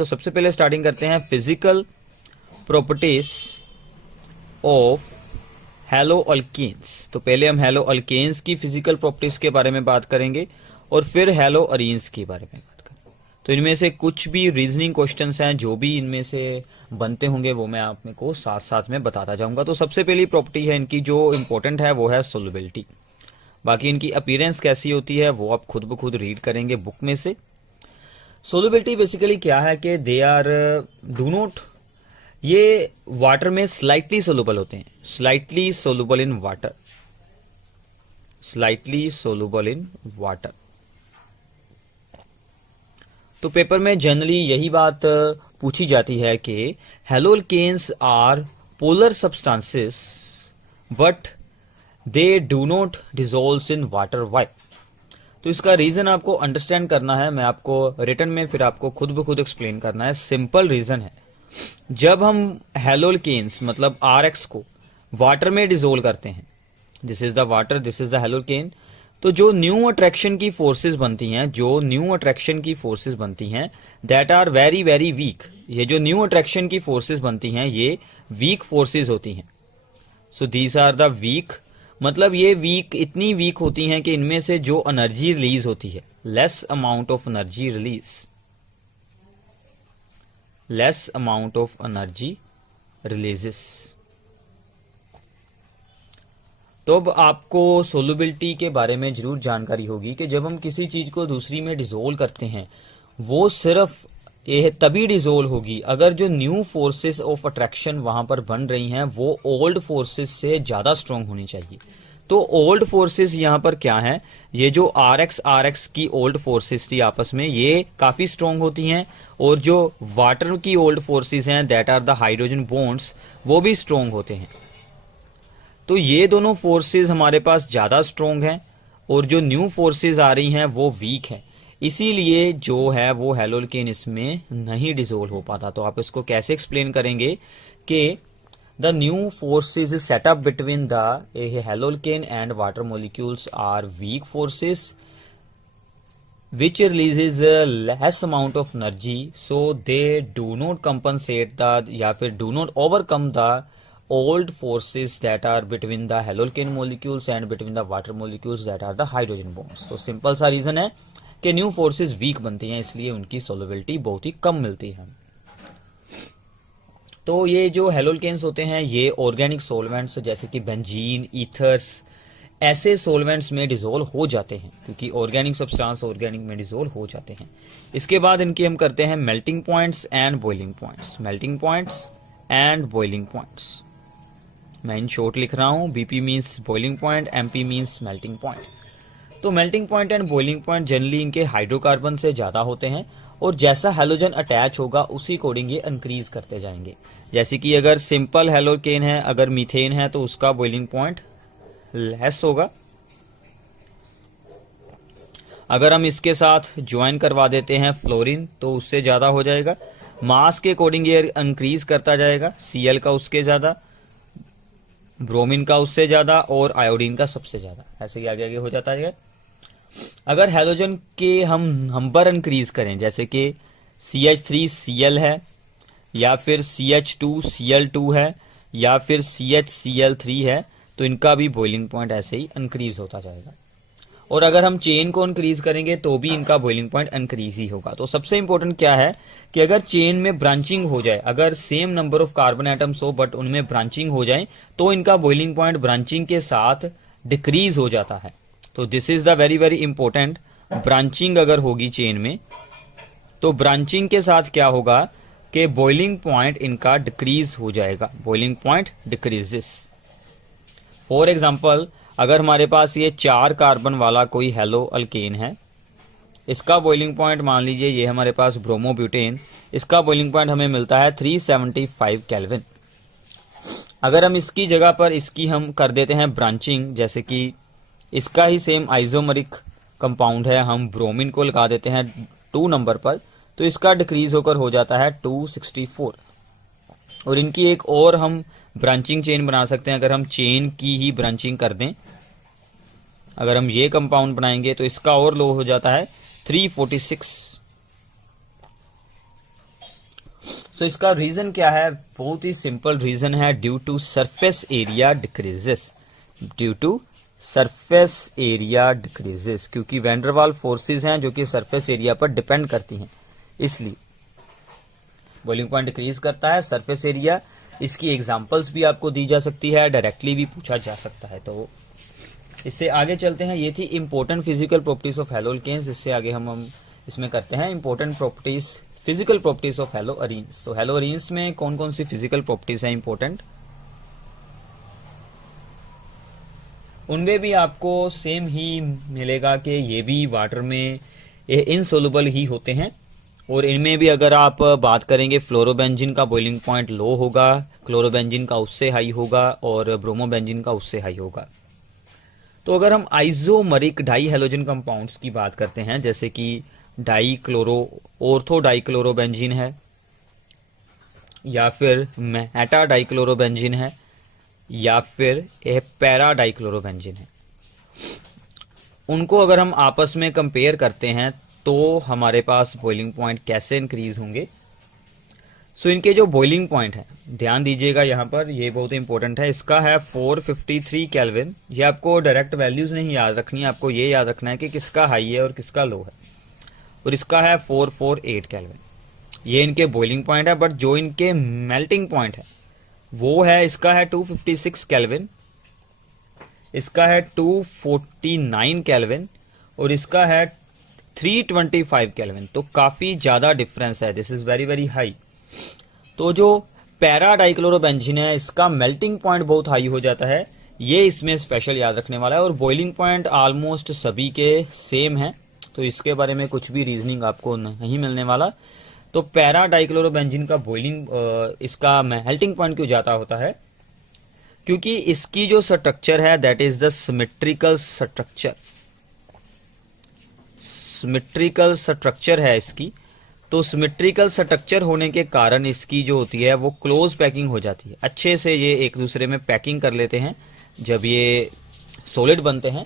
तो सबसे पहले स्टार्टिंग करते हैं physical properties of hello alkanes. तो पहले हम हैलो अल्केन्स की फिजिकल प्रॉपर्टीज के बारे में बात करेंगे और फिर हैलो अरीन्स के बारे में बात करेंगे। तो इनमें से कुछ भी रीजनिंग क्वेश्चंस हैं जो भी इनमें से बनते होंगे वो मैं आप में को साथ साथ में बताता जाऊंगा। तो सबसे पहली प्रॉपर्टी है इनकी जो इंपॉर्टेंट है वो है सोलुबिलिटी। बाकी इनकी अपीयरेंस कैसी होती है वो आप खुद ब खुद रीड करेंगे बुक में से। सोलुबिलिटी बेसिकली क्या है कि दे आर डू नॉट, ये वाटर में स्लाइटली सोलुबल होते हैं, slightly soluble in water, slightly soluble in water. तो पेपर में जनरली यही बात पूछी जाती है कि halo alkanes are polar substances but they do not dissolve in water. Why? तो इसका रीजन आपको अंडरस्टैंड करना है, मैं आपको रिटन में फिर आपको खुद ब खुद एक्सप्लेन करना है। सिंपल रीजन है, जब हम हैलो अल्केन्स मतलब RX को वाटर में डिसॉल्व करते हैं, this is the water, this is the hello alkane, तो जो न्यू अट्रैक्शन की फोर्सेस बनती हैं, जो न्यू अट्रैक्शन की फोर्सेस बनती हैं that are very very weak. ये जो न्यू अट्रैक्शन की फोर्सेस बनती हैं ये वीक फोर्सेस होती हैं। So these are the weak, मतलब ये वीक इतनी वीक होती हैं कि इनमें से जो एनर्जी रिलीज होती है, less amount of energy release, less amount of energy releases. तो अब आपको सोलुबिलिटी के बारे में जरूर जानकारी होगी कि जब हम किसी चीज को दूसरी में डिसोल्व करते हैं वो सिर्फ ये तभी डिसोल्व होगी अगर जो न्यू फोर्सेस ऑफ अट्रैक्शन वहां पर बन रही हैं वो ओल्ड फोर्सेस से ज्यादा स्ट्रांग होनी चाहिए। तो ओल्ड फोर्सेस यहाँ पर क्या हैं, ये जो RX की ओल्ड फोर्सेस थी आपस में ये काफी स्ट्रांग होती हैं, और जो वाटर की ओल्ड फोर्सेस हैं that are the hydrogen bonds वो भी स्ट्रांग होते हैं। तो ये दोनों फोर्सेस हमारे पास ज्यादा स्ट्रांग हैं और जो न्यू फोर्सेस आ रही हैं वो वीक हैं, इसीलिए जो है वो हैलो अल्केन इसमें नहीं डिसोल्व हो पाता। तो आप इसको कैसे एक्सप्लेन करेंगे कि the new forces is set up between the haloalkane and water molecules are weak forces which releases less amount of energy, so they do not compensate the या फिर do not overcome the old forces that are between the hello alkane molecules and between the water molecules that are the hydrogen bonds। तो simple सा reason है कि new forces week बनती हैं, इसलिए उनकी सोलुबिलिटी बहुत ही कम मिलती है। तो ये जो हैलो अल्केन्स होते हैं ये ऑर्गेनिक सोलवेंट्स जैसे कि बेंजीन, ईथर्स, ऐसे सोलवेंट्स में डिसोल्व हो जाते हैं, क्योंकि ऑर्गेनिक सब्सटेंस ऑर्गेनिक में डिसोल्व हो जाते हैं। इसके बाद इनकी हम करते हैं melting points and boiling points, melting points and boiling points. मैं इन शॉर्ट लिख रहा हूँ, BP means boiling point, MP means melting point. तो melting point and boiling point generally इनके हाइड्रोकार्बन से ज़्यादा होते हैं और जैसा हैलोजन अटैच होगा उसी अकॉर्डिंग ये इंक्रीज करते जाएंगे। जैसे कि अगर सिंपल हैलो अल्केन है, अगर मीथेन है तो उसका बॉइलिंग पॉइंट लेस होगा। अगर हम इसके साथ ज्वाइन करवा देते हैं फ्लोरीन तो उससे ज़्यादा हो जाएगा। मास के अकॉर्डिंग ये इंक्रीज करता जाएगा, Cl का उसके ज़्यादा, ब्रोमीन का उससे ज़्यादा और आयोडीन का सबसे ज़्यादा, ऐसे ही आगे आगे हो जाता है। अगर हैलोजन के हम नंबर इंक्रीज करें जैसे कि CH3Cl है या फिर CH2Cl2 है या फिर CHCl3 है तो इनका भी बॉइलिंग पॉइंट ऐसे ही इंक्रीज होता जाएगा। और अगर हम चेन को इंक्रीज करेंगे तो भी इनका बॉइलिंग पॉइंट इंक्रीज ही होगा। तो सबसे इंपॉर्टेंट क्या है कि अगर चेन में ब्रांचिंग हो जाए, अगर same number of carbon atoms हो बट उनमें ब्रांचिंग हो जाए तो इनका बॉइलिंग पॉइंट ब्रांचिंग के साथ डिक्रीज हो जाता है। तो this is the very very important, branching अगर होगी चेन में तो ब्रांचिंग के साथ क्या होगा कि बॉइलिंग पॉइंट इनका डिक्रीज हो जाएगा, boiling point decreases. For example अगर हमारे पास ये 4 कार्बन वाला कोई हैलो अल्केन है, इसका बॉइलिंग पॉइंट मान लीजिए ये हमारे पास ब्रोमोब्यूटेन, इसका बॉइलिंग पॉइंट हमें मिलता है 375 केल्विन। अगर हम इसकी जगह पर इसकी हम कर देते हैं ब्रांचिंग, जैसे कि इसका ही सेम आइसोमरिक कंपाउंड है, हम ब्रोमीन को लगा देते हैं 2 नंबर पर तो इसका डिक्रीज होकर हो जाता है 264। और इनकी एक और हम ब्रांचिंग चेन बना सकते हैं, अगर हम चेन की ही ब्रांचिंग कर दें, अगर हम ये कंपाउंड बनाएंगे तो इसका और लो हो जाता है 346। सो इसका रीजन क्या है? बहुत ही सिंपल रीजन है, due to surface area decreases. Due to surface area decreases, क्योंकि वैंडरवाल फोर्सेस हैं जो कि सरफेस एरिया पर डिपेंड करती हैं, इसलिए बॉइलिंग पॉइंट डिक्रीज करता है सरफेस एरिया। इसकी एग्जांपल्स भी आपको दी जा सकती है, डायरेक्टली भी पूछा जा सकता है। तो इससे आगे चलते हैं। ये थी important physical properties of hello alkanes. इससे आगे हम इसमें करते हैं important properties, physical properties of haloarenes. तो हैलो अरीन्स में कौन कौन सी फिजिकल प्रॉपर्टीज हैं इंपॉर्टेंट, उनमें भी आपको सेम ही मिलेगा कि ये भी वाटर में इनसोल्युबल ही होते हैं। और इनमें भी अगर आप बात करेंगे, फ्लोरोबेंजीन का बॉइलिंग पॉइंट लो होगा, क्लोरोबेंजीन का उससे हाई होगा और ब्रोमोबेंजीन का उससे हाई होगा। तो अगर हम आइसोमरिक डाई हैलोजन कंपाउंड्स की बात करते हैं, जैसे कि ऑर्थो डाइक्लोरोबेंजीन है या फिर मेटा डाइक्लोरोबेंजीन है या फिर पैरा डाइक्लोरोबेंजीन है, उनको अगर हम आपस में कंपेयर करते हैं तो हमारे पास बॉइलिंग पॉइंट कैसे इंक्रीज होंगे। सो इनके जो बॉइलिंग पॉइंट है, ध्यान दीजिएगा यहाँ पर, ये बहुत इंपॉर्टेंट है। इसका है 453 केल्विन। ये आपको डायरेक्ट वैल्यूज नहीं याद रखनी है, आपको ये याद रखना है कि किसका हाई है और किसका लो है। और इसका है 448 केल्विन। ये इनके बॉइलिंग पॉइंट है, बट जो इनके मेल्टिंग पॉइंट है वो है, इसका है 256 केल्विन, इसका है 249 केल्विन और इसका है 325 केल्विन। तो काफ़ी ज़्यादा डिफरेंस है, this is very very high. तो जो पैरा डाइक्लोरोबेंजीन है, इसका मेल्टिंग पॉइंट बहुत हाई हो जाता है, ये इसमें स्पेशल याद रखने वाला है। और बॉइलिंग पॉइंट ऑलमोस्ट सभी के सेम है, तो इसके बारे में कुछ भी रीजनिंग आपको नहीं मिलने वाला। तो पैरा डाइक्लोरोबेंजीन का इसका मेल्टिंग पॉइंट क्यों ज़्यादा होता है? क्योंकि इसकी जो स्ट्रक्चर है that is the symmetrical structure. Symmetrical structure है इसकी, तो सिमेट्रिकल स्ट्रक्चर होने के कारण इसकी जो होती है वो क्लोज पैकिंग हो जाती है। अच्छे से ये एक दूसरे में पैकिंग कर लेते हैं जब ये सॉलिड बनते हैं,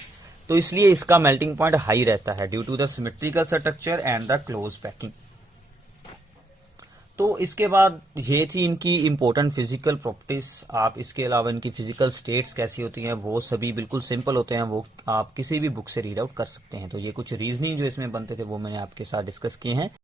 तो इसलिए इसका मेल्टिंग पॉइंट हाई रहता है due to the symmetrical structure and the close packing. तो इसके बाद ये थी इनकी इंपॉर्टेंट फिजिकल प्रॉपर्टीज। आप इसके अलावा इनकी फिजिकल स्टेट्स कैसी होती हैं वो सभी बिल्कुल सिंपल होते हैं, वो आप किसी भी बुक से रीड आउट कर सकते हैं। तो ये कुछ रीजनिंग जो इसमें बनते थे वो मैंने आपके साथ डिस्कस किए हैं।